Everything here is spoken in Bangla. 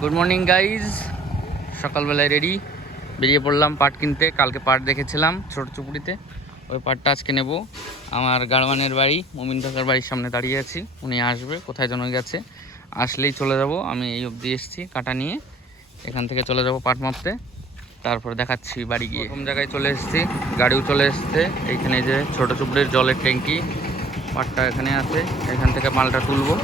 গুড মর্নিং গাইজ, সকালবেলায় রেডি বেরিয়ে পড়লাম পাট কিনতে। কালকে পাট দেখেছিলাম ছোট চুপুরিতে, ওই পাটটা আজকে নেব। আমার গাড়ওয়ানের বাড়ি মমিন কাকার বাড়ির সামনে দাঁড়িয়ে আছি, উনি আসবে, কোথায় যেন গেছে, আসলেই চলে যাব। আমি এই অবধি এসেছি কাটা নিয়ে, এখান থেকে চলে যাব পাট মাপতে, তারপর দেখাচ্ছি বাড়ি গিয়ে। প্রথম জায়গায় চলে এসেছি, গাড়িও চলে এসছে। এইখানে যে ছোট চুপুরির জলের ট্যাঙ্কি, পাটটা এখানে আছে, এখান থেকে মালটা তুলবো।